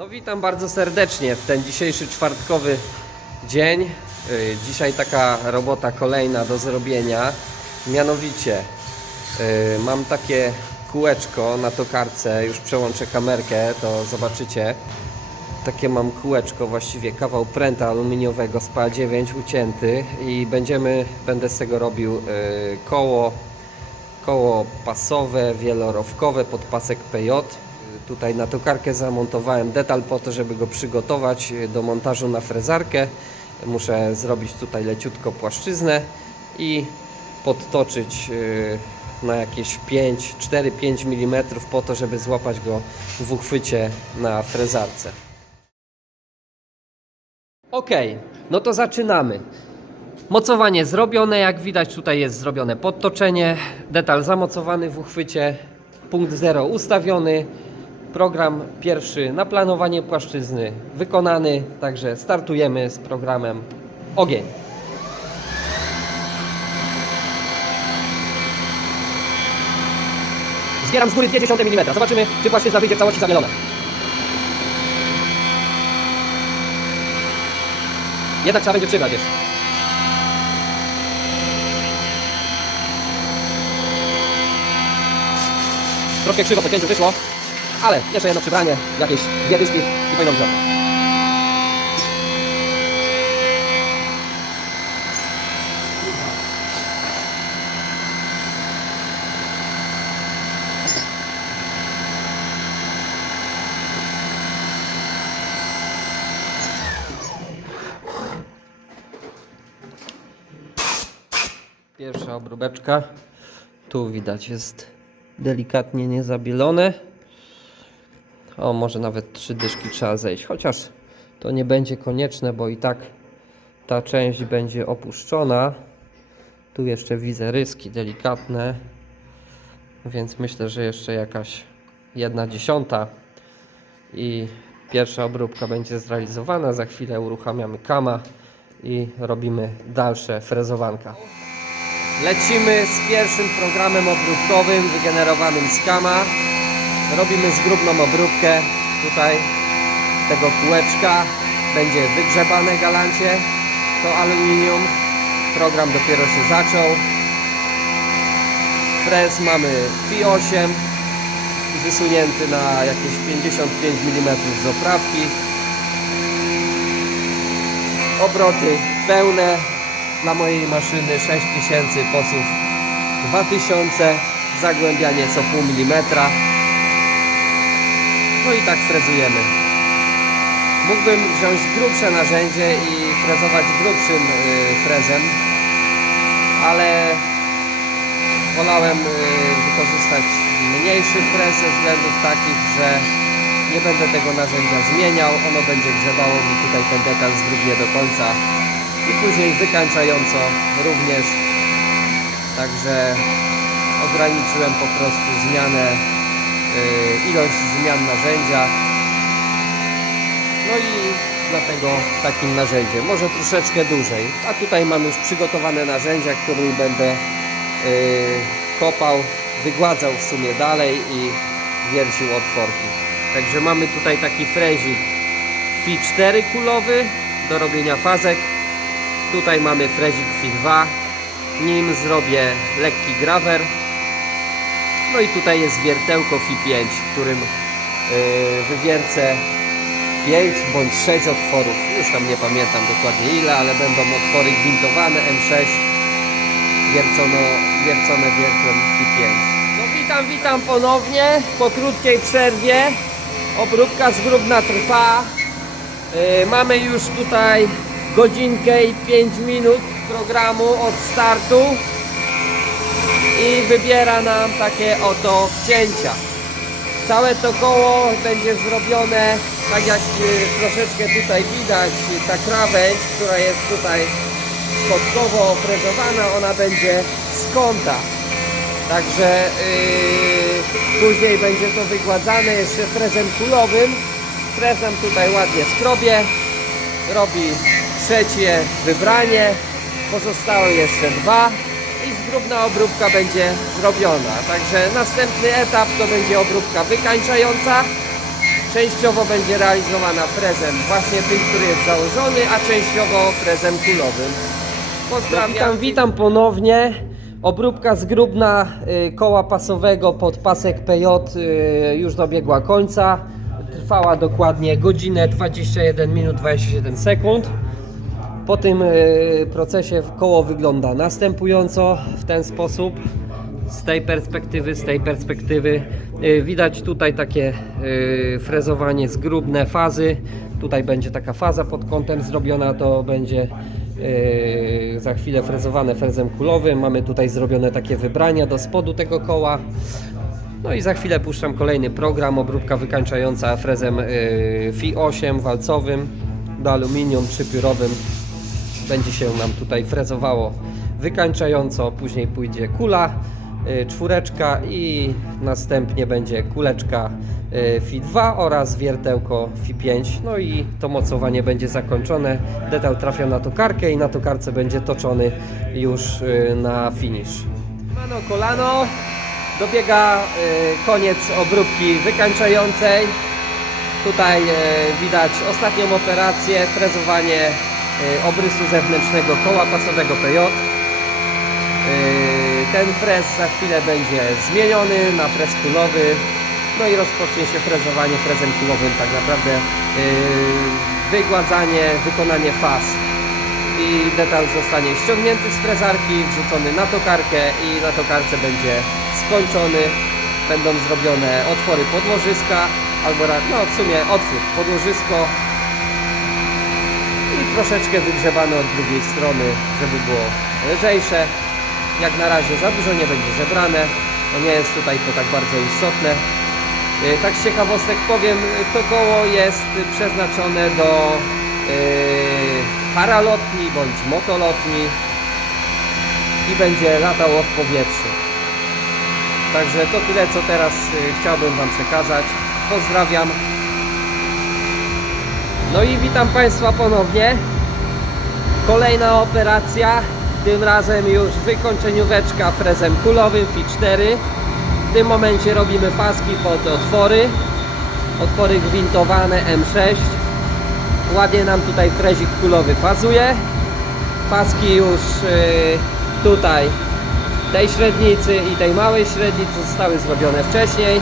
No witam bardzo serdecznie w ten dzisiejszy czwartkowy dzień. Yy, Dzisiaj taka robota kolejna do zrobienia. Mianowicie yy, mam takie kółeczko na tokarce, już przełączę kamerkę, to zobaczycie. Takie mam kółeczko, właściwie kawał pręta aluminiowego z PA9 ucięty i będziemy, będę z tego robił yy, koło koło pasowe, wielorowkowe pod pasek PJ. Tutaj na tokarkę zamontowałem detal po to, żeby go przygotować do montażu na frezarkę. Muszę zrobić tutaj leciutko płaszczyznę i podtoczyć yy, na jakieś 5, 4-5 mm po to, żeby złapać go w uchwycie na frezarce. Ok, no to zaczynamy. Mocowanie zrobione, jak widać tutaj jest zrobione podtoczenie, detal zamocowany w uchwycie, punkt 0 ustawiony, program pierwszy na planowanie płaszczyzny wykonany, także startujemy z programem ogień. Zbieram z góry 0,2 mm, zobaczymy czy płaszczyzna wyjdzie w całości zabielona. Jednak trzeba będzie przybrać jeszcze. Troszkę krzywo po wyszło, ale jeszcze jedno przybranie, jakieś dwie dyszki i powinno być. Pierwsza obróbeczka. Tu widać jest delikatnie niezabielone. O, może nawet trzy dyszki trzeba zejść, chociaż to nie będzie konieczne, bo i tak ta część będzie opuszczona. Tu jeszcze widzę ryski delikatne, więc myślę, że jeszcze jakaś jedna dziesiąta i pierwsza obróbka będzie zrealizowana. Za chwilę uruchamiamy kama i robimy dalsze frezowanka. Lecimy z pierwszym programem obróbkowym wygenerowanym z Kama. Robimy zgrubną obróbkę tutaj tego kółeczka. Będzie wygrzebane galancie to aluminium. Program dopiero się zaczął. Frez mamy Pi 8 wysunięty na jakieś 55 mm z oprawki. Obroty pełne dla mojej maszyny 6000 posów 2000 zagłębianie co pół milimetra no i tak frezujemy mógłbym wziąć grubsze narzędzie i frezować grubszym y, frezem ale wolałem y, wykorzystać mniejszy frez ze względów takich, że nie będę tego narzędzia zmieniał ono będzie grzebało mi tutaj ten detal zgrubnie do końca i później wykańczająco również. Także ograniczyłem po prostu zmianę, ilość zmian narzędzia. No i dlatego takim narzędziem, może troszeczkę dłużej. A tutaj mam już przygotowane narzędzia, którymi będę yy, kopał, wygładzał w sumie dalej i wiercił otworki. Także mamy tutaj taki frezik FI 4 kulowy do robienia fazek Tutaj mamy frezik FI 2 Nim zrobię lekki grawer No i tutaj jest wiertełko FI 5 Którym yy, wywiercę 5 bądź 6 otworów. Już tam nie pamiętam dokładnie ile Ale będą otwory gwintowane M6 Wiercono, Wiercone wiertłem FI 5 No witam, witam ponownie Po krótkiej przerwie. Obróbka zgrubna trwa. Yy, Mamy już tutaj godzinkę i 5 minut programu od startu i wybiera nam takie oto cięcia. Całe to koło będzie zrobione tak jak y, troszeczkę tutaj widać ta krawędź, która jest tutaj spodkowo oprezowana, ona będzie z. Także yy, później będzie to wygładzane jeszcze frezem kulowym. Frezem tutaj ładnie skrobię. Robi trzecie wybranie, pozostałe jeszcze dwa i zgrubna obróbka będzie zrobiona. Także następny etap to będzie obróbka wykańczająca Częściowo będzie realizowana frezem właśnie tym, który jest założony, a częściowo frezem kulowym. Pozdrawiam. Witam, witam ponownie. Obróbka zgrubna y, koła pasowego pod pasek PJ y, już dobiegła końca. Trwała dokładnie godzinę 21 minut 27 sekund. Po tym y, procesie koło wygląda następująco w ten sposób. Z tej perspektywy, z tej perspektywy y, widać tutaj takie y, frezowanie zgrubne fazy. Tutaj będzie taka faza pod kątem zrobiona, to będzie za chwilę frezowane frezem kulowym. Mamy tutaj zrobione takie wybrania do spodu tego koła. No i za chwilę puszczam kolejny program, obróbka wykańczająca frezem y, FI 8 walcowym do aluminium trzypiórowym. Będzie się nam tutaj frezowało wykańczająco, później pójdzie kula y, czwóreczka i następnie będzie kuleczka y, FI 2 oraz wiertełko FI 5. No i to mocowanie będzie zakończone. Detal trafia na tokarkę i na tokarce będzie toczony już y, na finish. Kolano, kolano. Dobiega koniec obróbki wykańczającej. Tutaj widać ostatnią operację, frezowanie obrysu zewnętrznego koła pasowego PJ. Y, Ten frez za chwilę będzie zmieniony na frez kulowy. No i rozpocznie się frezowanie frezem kulowym, tak naprawdę y, wygładzanie, wykonanie faz i detal zostanie ściągnięty z frezarki, wrzucony na tokarkę i na tokarce będzie skończony. Będą zrobione otwory podłożyska, albo no w sumie otwór, podłożysko troszeczkę wygrzebane od drugiej strony, żeby było lżejsze. Jak na razie za dużo nie będzie zebrane, no nie jest tutaj to tak bardzo istotne. Yy, Tak z ciekawostek powiem, to koło jest przeznaczone do yy, paralotni bądź motolotni i będzie latało w powietrzu. Także to tyle, co teraz yy, chciałbym Wam przekazać. Pozdrawiam. No i witam Państwa ponownie. Kolejna operacja, tym razem już wykończenióweczka frezem kulowym FI 4. W tym momencie robimy faski pod otwory. Otwory gwintowane M6. Ładnie nam tutaj frezik kulowy fazuje. Faski już yy, tutaj tej średnicy i tej małej średnicy zostały zrobione wcześniej.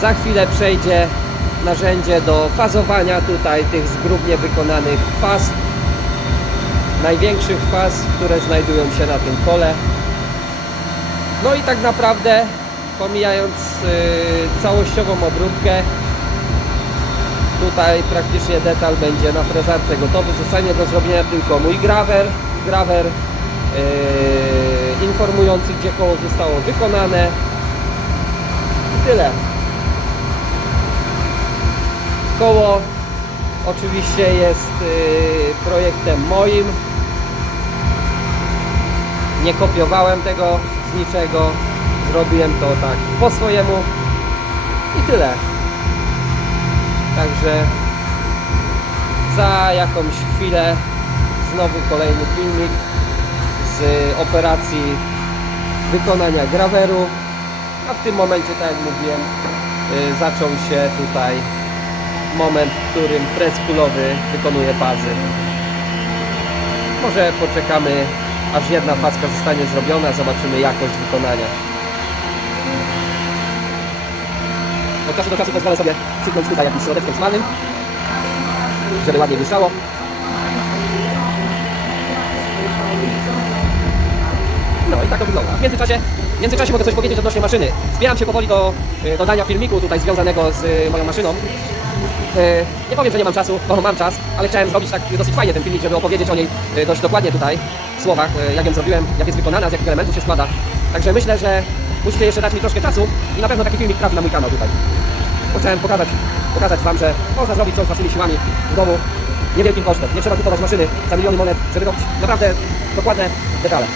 Za chwilę przejdzie narzędzie do fazowania tutaj tych zgrubnie wykonanych faz. Największych faz, które znajdują się na tym kole. No i tak naprawdę, pomijając yy, całościową obróbkę, tutaj praktycznie detal będzie na frezarce gotowy. Zostanie do zrobienia tylko mój grawer, grawer yy, informujący, gdzie koło zostało wykonane. I tyle. Koło oczywiście jest yy, projektem moim. Nie kopiowałem tego z niczego. Zrobiłem to tak po swojemu. I tyle. Także za jakąś chwilę znowu kolejny filmik z operacji wykonania graweru. A w tym momencie, tak jak mówiłem, yy, zaczął się tutaj moment, w którym pres kulowy wykonuje fazy. Może poczekamy, aż jedna faska zostanie zrobiona, zobaczymy jakość wykonania. Od czasu do czasu pozwolę sobie przykrąć tutaj jakimś środeczkiem smanym, żeby ładnie błyszczało. No i tak to wygląda. W międzyczasie, w międzyczasie mogę coś powiedzieć odnośnie maszyny. Zbieram się powoli do y, dodania filmiku tutaj związanego z y, moją maszyną. Y, Nie powiem, że nie mam czasu, bo mam czas, ale chciałem zrobić tak dosyć fajnie ten filmik, żeby opowiedzieć o niej y, dość dokładnie tutaj, w słowach, y, jak ją zrobiłem, jak jest wykonana, z jakich elementów się składa. Także myślę, że musicie jeszcze dać mi troszkę czasu i na pewno taki filmik trafi na mój kanał tutaj. Bo chciałem pokazać, pokazać Wam, że można zrobić coś własnymi siłami w domu, niewielkim kosztem. Nie trzeba kupować maszyny za miliony monet, żeby robić naprawdę dokładne detale.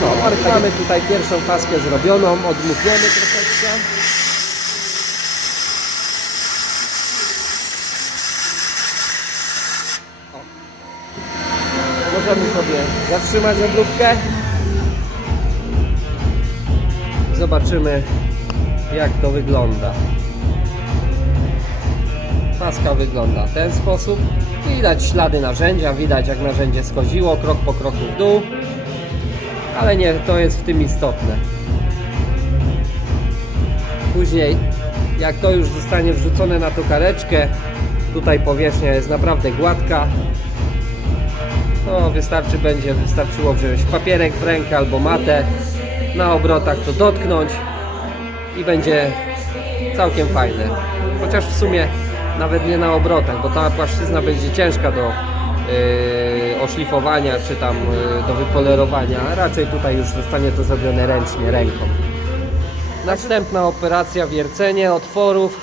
No, mamy tutaj, pierwszą faskę zrobioną, odmówiemy troszeczkę. Możemy sobie zatrzymać obróbkę. Zobaczymy jak to wygląda. Paska wygląda w ten sposób. Widać ślady narzędzia, widać jak narzędzie schodziło krok po kroku w dół. Ale nie, to jest w tym istotne. Później, jak to już zostanie wrzucone na tokareczkę, tutaj powierzchnia jest naprawdę gładka. To wystarczy będzie, wystarczyło wziąć papierek w rękę albo matę, na obrotach to dotknąć i będzie całkiem fajne. Chociaż w sumie nawet nie na obrotach, bo ta płaszczyzna będzie ciężka do yy, oszlifowania czy tam yy, do wypolerowania. Raczej tutaj już zostanie to zrobione ręcznie, ręką. Następna operacja wiercenie otworów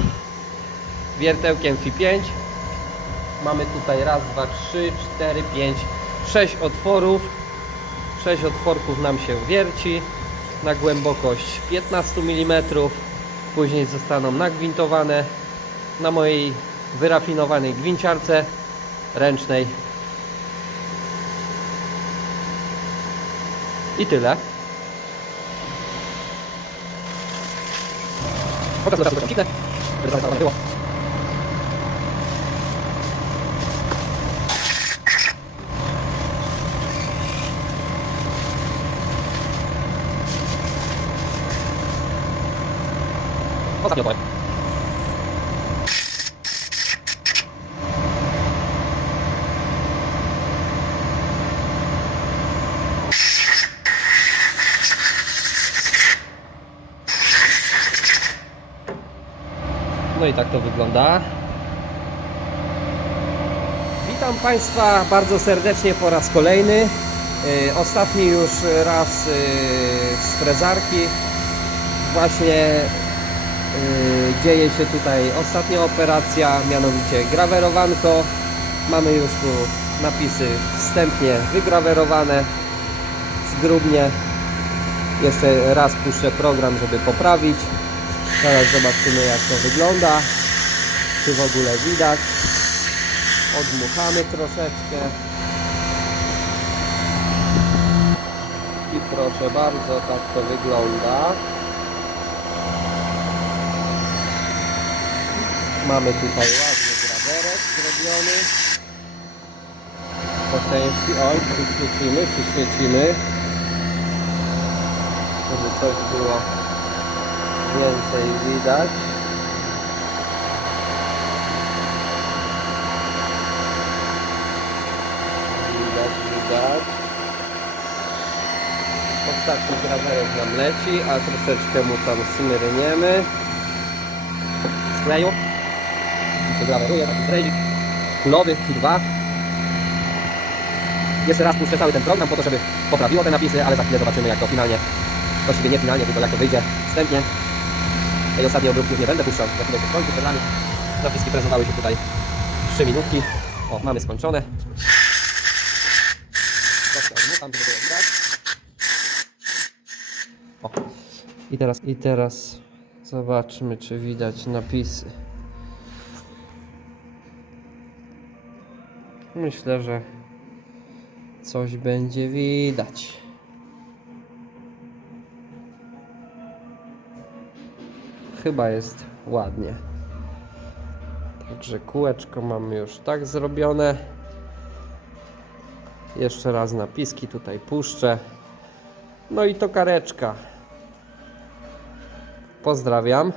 wiertełkiem FI5. Mamy tutaj raz, dwa, trzy, cztery, pięć, sześć otworów. Sześć otworków nam się wierci na głębokość 15 mm. Później zostaną nagwintowane na mojej wyrafinowanej gwinciarce ręcznej. I tyle. Pokaż teraz to kliknę. żeby tam tam było. No i tak to wygląda. Witam Państwa bardzo serdecznie po raz kolejny. Yy, Ostatni już raz yy, z frezarki. Właśnie dzieje się tutaj ostatnia operacja, mianowicie grawerowanko. Mamy już tu napisy wstępnie wygrawerowane zgrubnie. Jeszcze raz puszczę program, żeby poprawić. Teraz zobaczymy jak to wygląda. Czy w ogóle widać. Odmuchamy troszeczkę. I proszę bardzo, tak to wygląda. Mamy tutaj ładny grawerek zrobiony. Po części, oj, przyświecimy, przyświecimy. Żeby coś było więcej widać. Widać, widać. Ostatni grawerek nam leci, a troszeczkę mu tam smyrniemy. Kleju. I się graweruje, taki trejzik kulowy, Q2. Jeszcze raz puszczę cały ten program po to, żeby poprawiło te napisy, ale za chwilę zobaczymy jak to finalnie, właściwie nie finalnie, tylko jak to wyjdzie wstępnie. Tej ostatniej obróbki już nie będę puszczał, za chwilę się skończy przed nami. Napiski prezentowały się tutaj 3 minutki. O, mamy skończone. I teraz, I teraz zobaczmy, czy widać napisy. Myślę, że coś będzie widać. Chyba jest ładnie. Także kółeczko mamy już tak zrobione. Jeszcze raz napiski tutaj puszczę. No i to kareczka. Pozdrawiam.